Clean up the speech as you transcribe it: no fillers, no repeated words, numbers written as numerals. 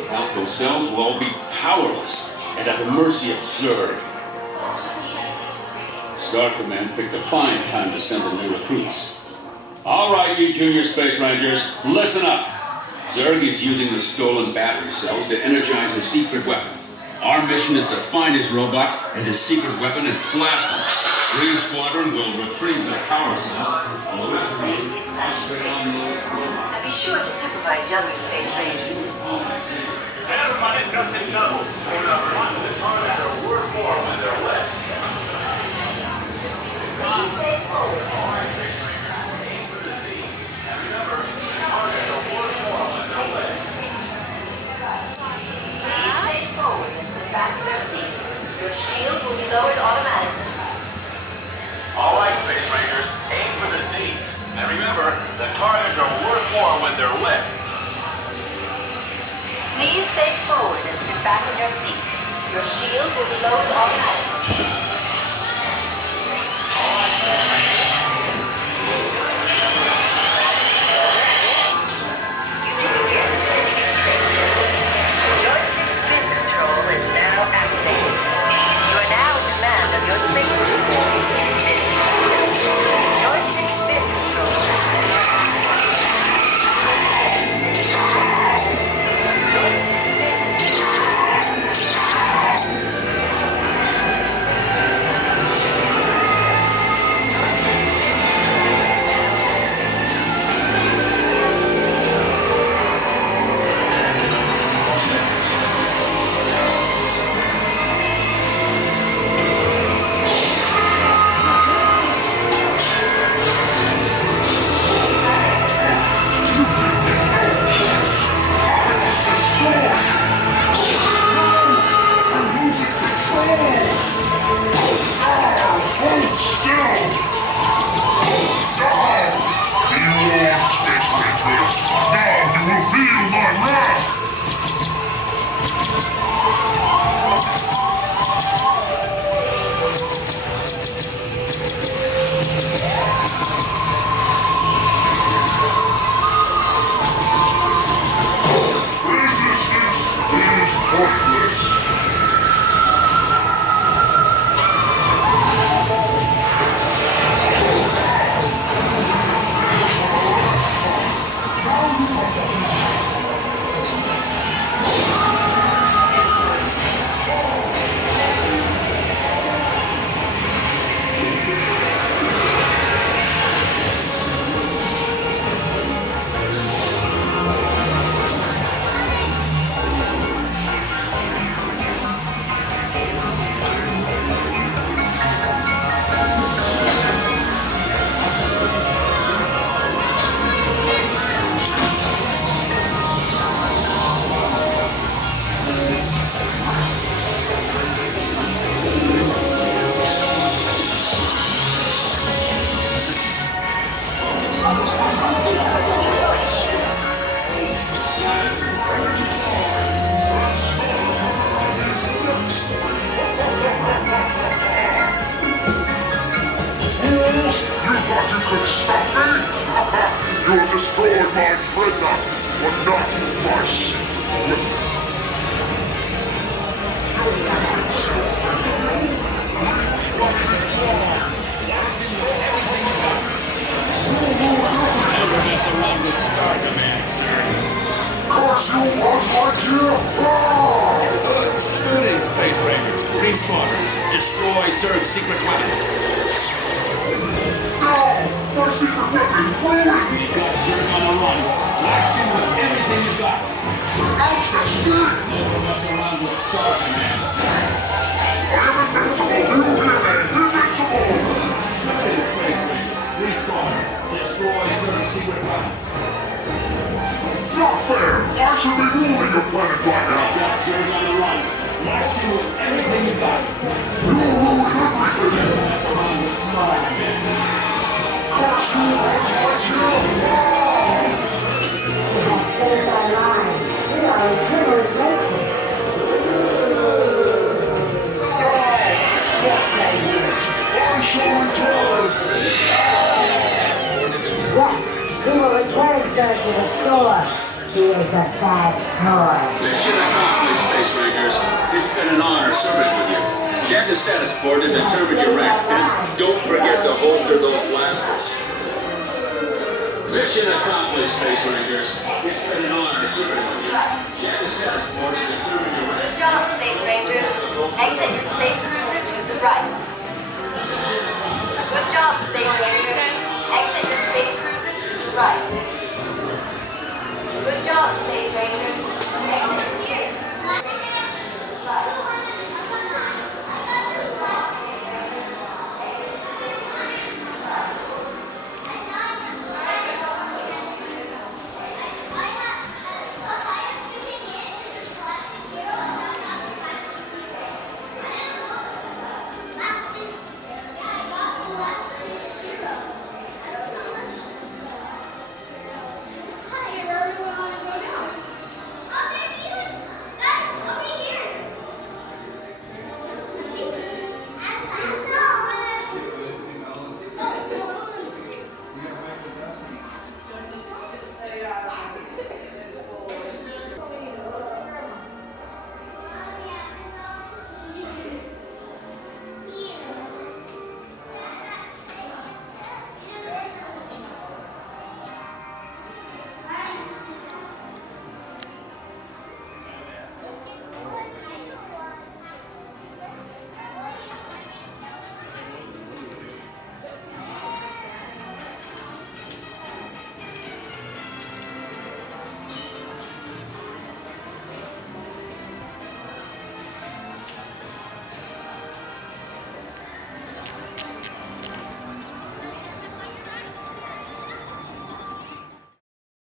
Without those cells, we'll all be powerless and at the mercy of Zurg. Star Command picked a fine time to send the new recruits. All right, you junior space rangers, listen up. Zurg is using the stolen battery cells to energize his secret weapon. Our mission is to find his robots and his secret weapon and blast them. Green Squadron will retrieve the power cell. Be sure to supervise younger space rangers. Everybody doesn't know. They're worth more when they're wet. Please face forward. Please face forward and sit back in their seat. Your shield will be lowered automatically. All right, Space Rangers, aim for the Z's. And remember, the targets are worth more when they're wet. Please face forward and sit back in your seat. Your shield will be lowered automatically. Joystick spin control is now activated. You are now in command of your space station. Joystick spin control. You have destroyed my dreadnought, but not my secret weapon. Your weapon shall Never mess around with Star Command, sir. curse you, Lightyear! Shooting Space Rangers, Green Squadron, destroy Zurg's secret weapon. No! My secret weapon, ruined! We've got Zurg on the run. Lash him with everything you've got. Ouch, that's big! Never mess around with Star Command, sir. I am invincible, you hear me? Invincible! Shooting Space Rangers, Green Squadron, destroy Zurg's secret weapon. Not fair! I should be ruling your planet by now! We've got Zurg on the run. Lash him with everything you've got. You ruin everything! Never mess around with Star Command. Curse you, Lightyear! I shall return! Yes, he will return Dirk to the store. He is a bad toy. Mission accomplished, Space Rangers. It's been an honor serving with you. Check the status board to determine your rank, and don't forget to holster those blasters. Mission accomplished, Space Rangers. It's been an honor serving with you. Check the status board to determine your rank. Good job, Space Rangers.